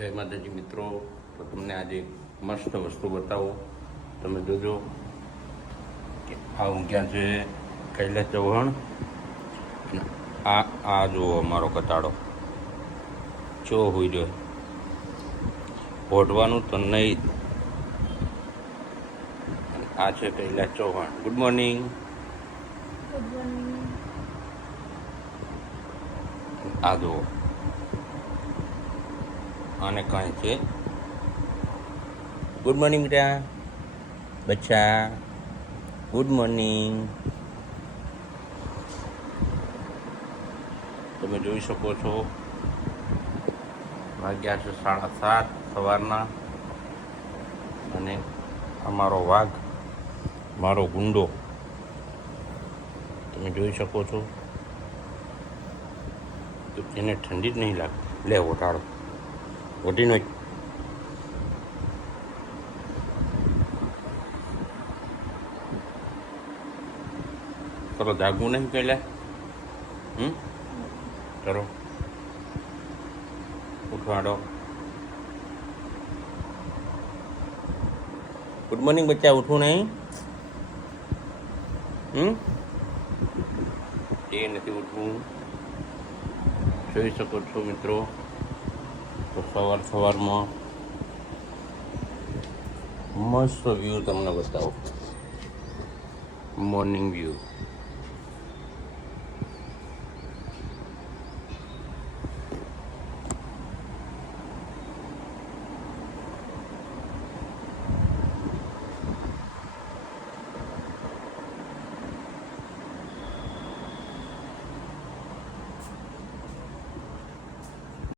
જય માતાજી મિત્રો, તો તમને આજે મસ્ત વસ્તુ બતાવો. તમે જોજો કે આ ઊંઘ્યા છે કૈલાસ ચૌહાણ. આ જુઓ અમારો કતાડો ચો હોઈ રહ્યો, ઓઢવાનું તો નહીં. આ છે કૈલાસ ચૌહાણ. Good morning. આ જુઓ, આને કાંઈ છે. ગુડ મોર્નિંગ બેટા, બચ્ચા. Good morning. તમે જોઈ શકો છો વાગ્યા છે 7:30 સવારના. અને અમારો વાઘ, મારો ગુંડો, તમે જોઈ શકો છો. તો એને ઠંડી જ નહીં લાગે. લે ઓટાડો, ઓટીનો જ. ચલો, જાગવું નહીં પહેલાં. ચલો ઉઠવાડો. ગુડ મોર્નિંગ બચ્ચા, ઉઠવું નહીં. એ નથી ઉઠવું. જોઈ શકો છો મિત્રો. તો સવારમાં મસ્ત વ્યૂ તમને બતાવો. Morning view.